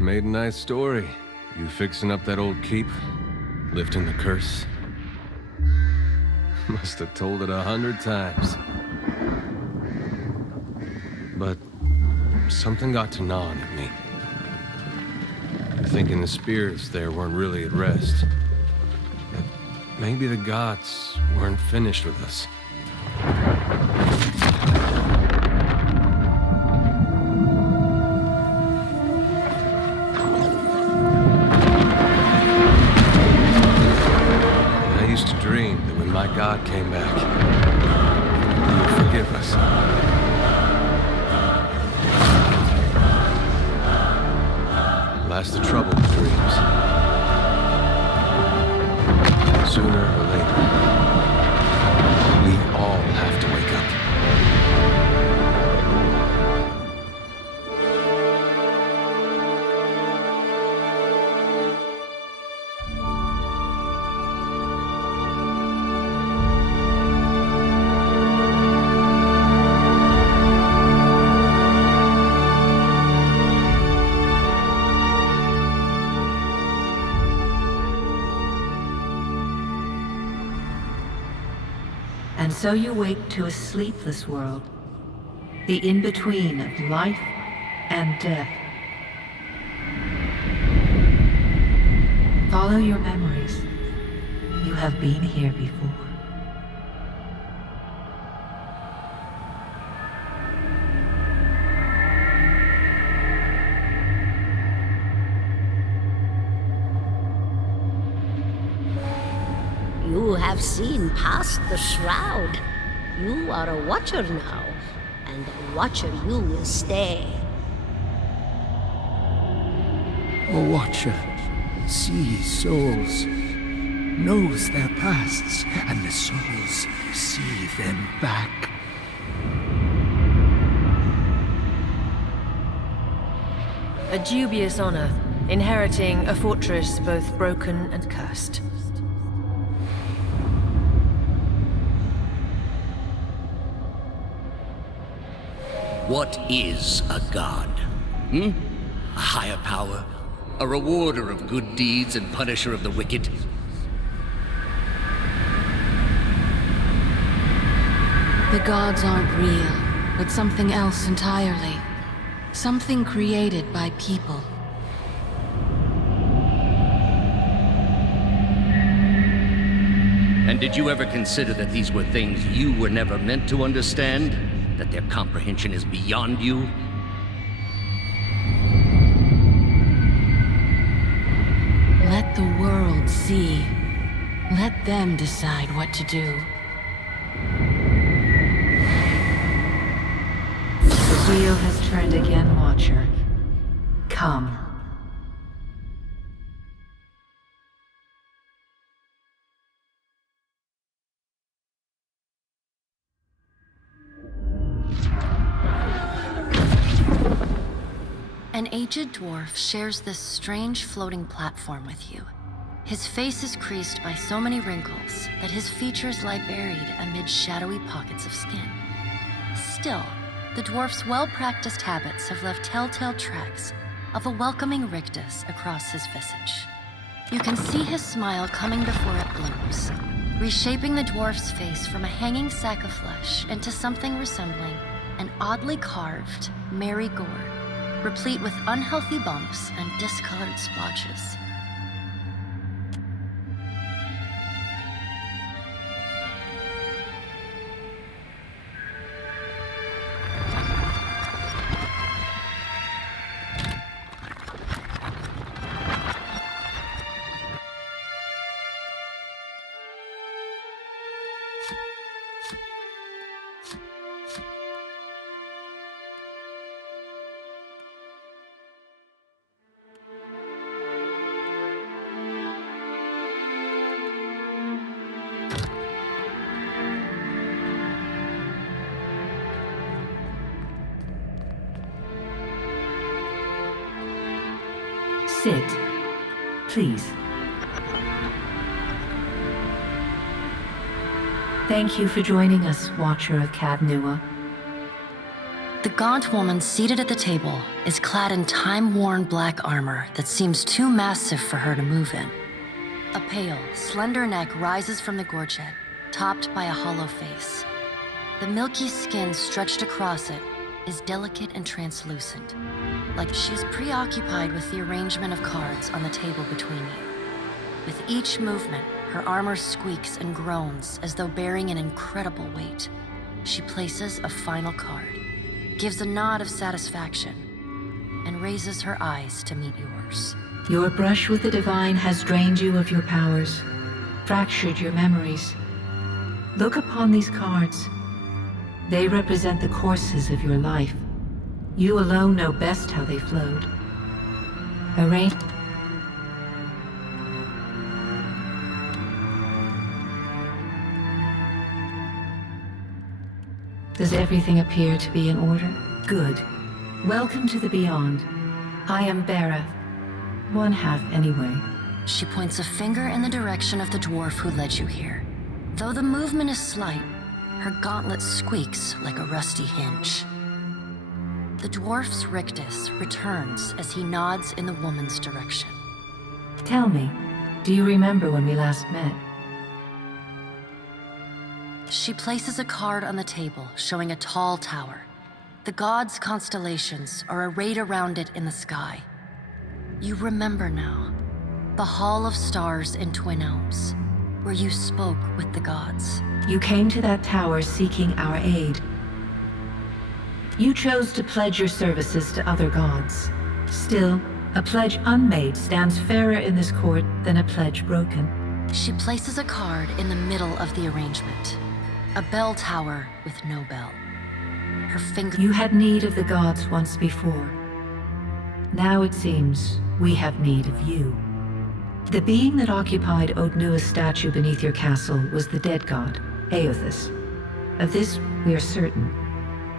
Made a nice story. You fixing up that old keep? Lifting the curse? Must have told it 100 times. But something got to gnawing at me. Thinking the spirits there weren't really at rest. That maybe the gods weren't finished with us. I used to dream that when my God came back, he would forgive us. Last the trouble with dreams. Sooner or later, we all have to wake up. And so you wake to a sleepless world, the in-between of life and death. Follow your memories. You have been here before. You have seen past the shroud. You are a watcher now, and a watcher you will stay. A watcher sees souls, knows their pasts, and the souls see them back. A dubious honor, inheriting a fortress both broken and cursed. What is a god? A higher power? A rewarder of good deeds and punisher of the wicked? The gods aren't real, but something else entirely. Something created by people. And did you ever consider that these were things you were never meant to understand? That their comprehension is beyond you? Let the world see. Let them decide what to do. The wheel has turned again, Watcher. Come. An aged dwarf shares this strange floating platform with you. His face is creased by so many wrinkles that his features lie buried amid shadowy pockets of skin. Still, the dwarf's well-practiced habits have left telltale tracks of a welcoming rictus across his visage. You can see his smile coming before it blooms, reshaping the dwarf's face from a hanging sack of flesh into something resembling an oddly carved, merry gourd, replete with unhealthy bumps and discolored splotches. Sit, please. Thank you for joining us, Watcher of Cadnua. The gaunt woman seated at the table is clad in time-worn black armor that seems too massive for her to move in. A pale, slender neck rises from the gorget, topped by a hollow face. The milky skin stretched across it is delicate and translucent, like she's preoccupied with the arrangement of cards on the table between you. With each movement, her armor squeaks and groans as though bearing an incredible weight. She places a final card, gives a nod of satisfaction, and raises her eyes to meet yours. Your brush with the divine has drained you of your powers, fractured your memories. Look upon these cards. They represent the courses of your life. You alone know best how they flowed. Arrange. Does everything appear to be in order? Good. Welcome to the Beyond. I am Bera. One half, anyway. She points a finger in the direction of the dwarf who led you here. Though the movement is slight, her gauntlet squeaks like a rusty hinge. The dwarf's rictus returns as he nods in the woman's direction. Tell me, do you remember when we last met? She places a card on the table showing a tall tower. The gods' constellations are arrayed around it in the sky. You remember now. The Hall of Stars in Twin Elms, where you spoke with the gods. You came to that tower seeking our aid. You chose to pledge your services to other gods. Still, a pledge unmade stands fairer in this court than a pledge broken. She places a card in the middle of the arrangement. A bell tower with no bell. Her finger... You had need of the gods once before. Now it seems we have need of you. The being that occupied Odnua's statue beneath your castle was the dead god, Aothus. Of this we are certain.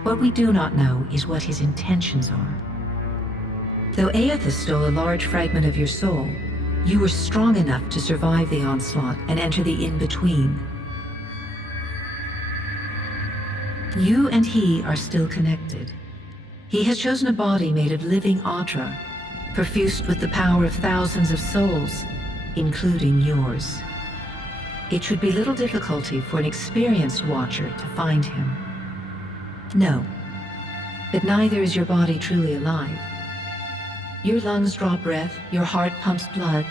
What we do not know is what his intentions are. Though Aothus stole a large fragment of your soul, you were strong enough to survive the onslaught and enter the in-between. You and he are still connected. He has chosen a body made of living Audra, perfused with the power of thousands of souls, including yours. It should be little difficulty for an experienced watcher to find him. No, but neither is your body truly alive. Your lungs draw breath, your heart pumps blood,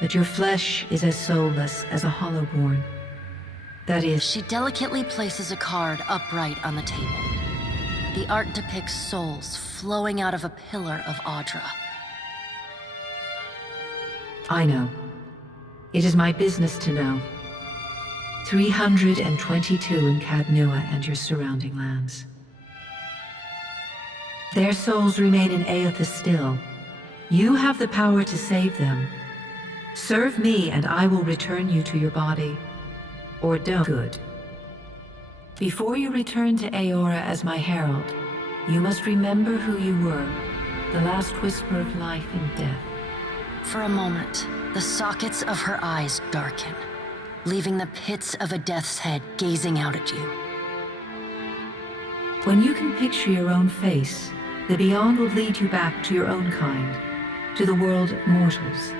but your flesh is as soulless as a hollowborn. That is... She delicately places a card upright on the table. The art depicts souls flowing out of a pillar of Audra. I know. It is my business to know. 322 in Cadnua and your surrounding lands. Their souls remain in Aothus still. You have the power to save them. Serve me and I will return you to your body. Or don't. Good. Before you return to Aora as my herald, you must remember who you were, the last whisper of life and death. For a moment, the sockets of her eyes darken, leaving the pits of a death's head gazing out at you. When you can picture your own face, the Beyond will lead you back to your own kind, to the world of mortals.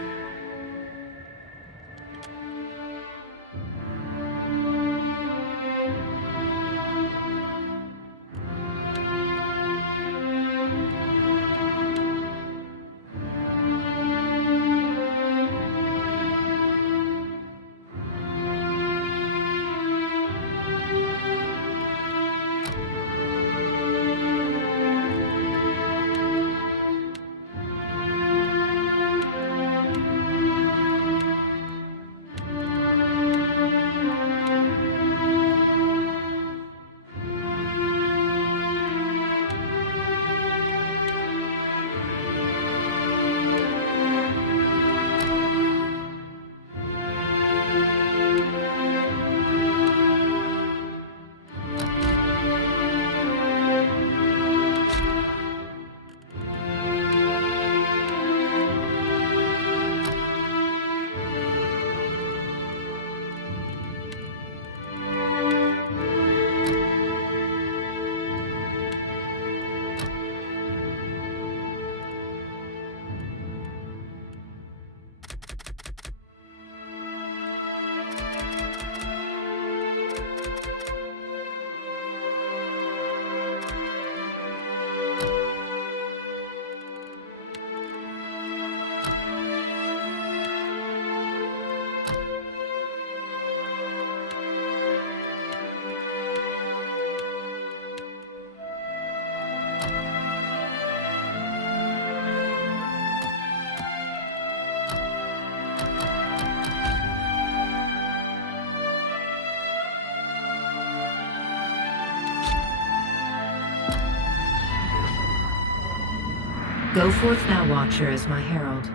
Go forth now, Watcher, as my herald.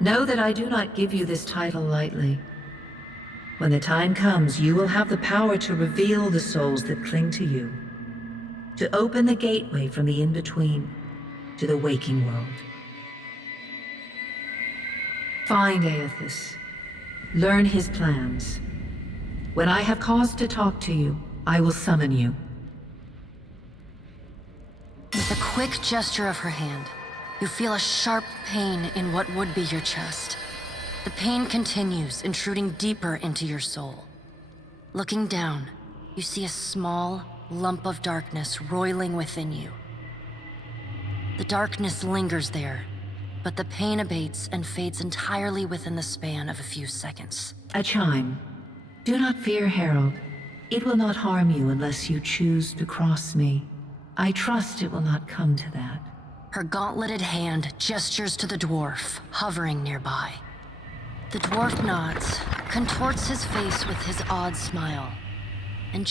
Know that I do not give you this title lightly. When the time comes, you will have the power to reveal the souls that cling to you, to open the gateway from the in-between to the waking world. Find Aethys. Learn his plans. When I have cause to talk to you, I will summon you. With a quick gesture of her hand, you feel a sharp pain in what would be your chest. The pain continues, intruding deeper into your soul. Looking down, you see a small lump of darkness roiling within you. The darkness lingers there, but the pain abates and fades entirely within the span of a few seconds. A chime. Do not fear, Herald. It will not harm you unless you choose to cross me. I trust it will not come to that. Her gauntleted hand gestures to the dwarf, hovering nearby. The dwarf nods, contorts his face with his odd smile, and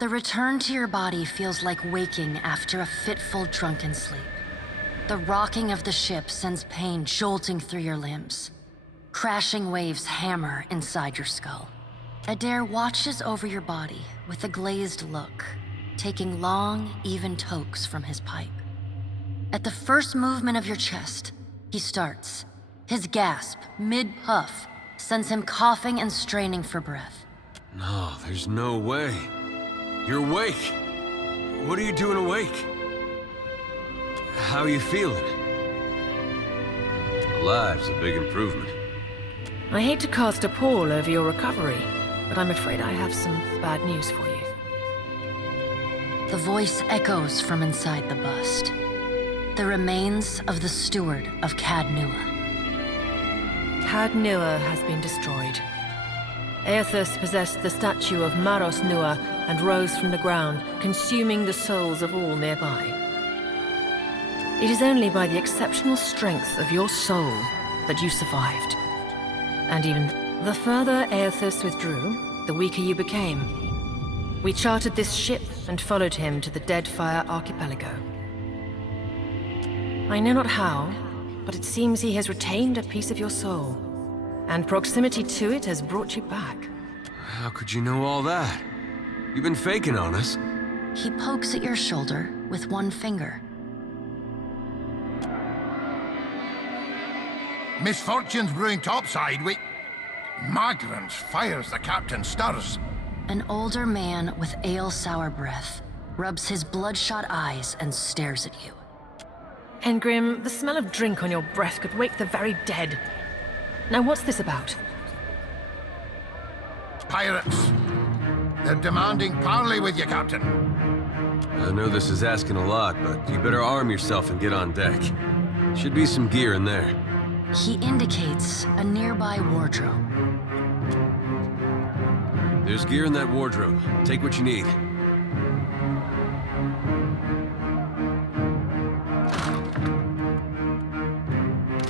the return to your body feels like waking after a fitful drunken sleep. The rocking of the ship sends pain jolting through your limbs. Crashing waves hammer inside your skull. Adair watches over your body with a glazed look, taking long, even tokes from his pipe. At the first movement of your chest, he starts. His gasp, mid-puff, sends him coughing and straining for breath. No, there's no way. You're awake. What are you doing awake? How are you feeling? Alive's a big improvement. I hate to cast a pall over your recovery, but I'm afraid I have some bad news for you. The voice echoes from inside the bust. The remains of the steward of Cad Nua. Cad Nua has been destroyed. Aethys possessed the statue of Maros Nua and rose from the ground, consuming the souls of all nearby. It is only by the exceptional strength of your soul that you survived. And even the further Aethys withdrew, the weaker you became. We chartered this ship and followed him to the Deadfire Archipelago. I know not how, but it seems he has retained a piece of your soul, and proximity to it has brought you back. How could you know all that? You've been faking on us. He pokes at your shoulder with one finger. Misfortune's brewing topside. Magrans fires the captain stirs. An older man with ale-sour breath rubs his bloodshot eyes and stares at you. Engrim, the smell of drink on your breath could wake the very dead. Now what's this about? Pirates. They're demanding parley with you, Captain. I know this is asking a lot, but you better arm yourself and get on deck. Should be some gear in there. He indicates a nearby wardrobe. There's gear in that wardrobe. Take what you need.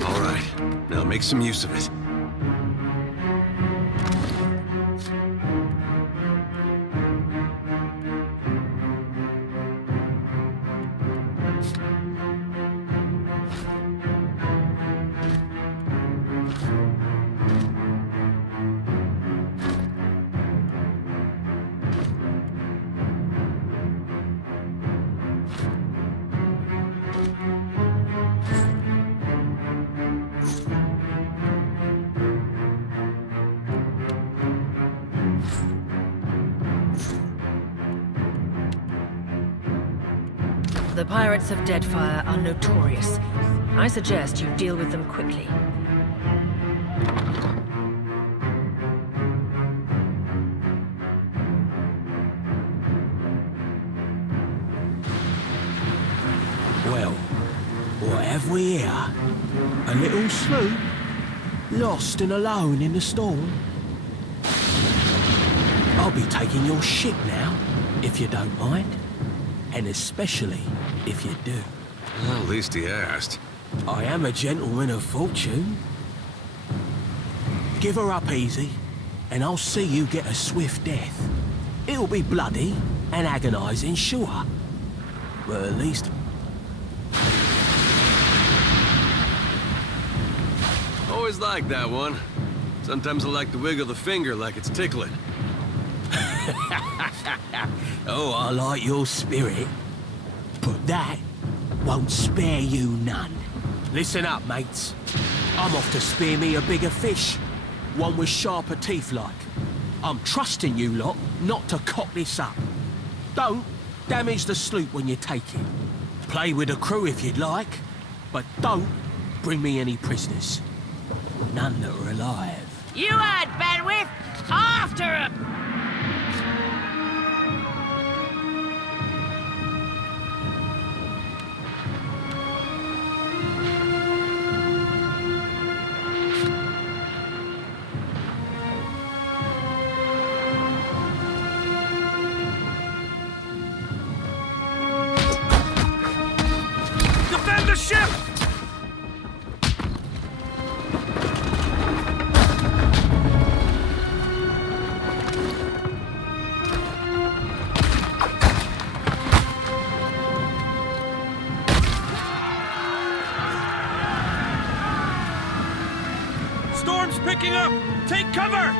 All right, now make some use of it. The pirates of Deadfire are notorious. I suggest you deal with them quickly. Well, what have we here? A little sloop? Lost and alone in the storm? I'll be taking your ship now, if you don't mind. And especially if you do. Well, at least he asked. I am a gentleman of fortune. Give her up easy, and I'll see you get a swift death. It'll be bloody and agonizing, sure. But at least... Always like that one. Sometimes I like to wiggle the finger like it's tickling. Oh, I like your spirit. But that won't spare you none. Listen up, mates. I'm off to spear me a bigger fish. One with sharper teeth like. I'm trusting you lot not to cock this up. Don't damage the sloop when you take it. Play with the crew if you'd like, but don't bring me any prisoners. None that are alive. You heard, Benwith! After him! Defend the ship! Storm's picking up! Take cover!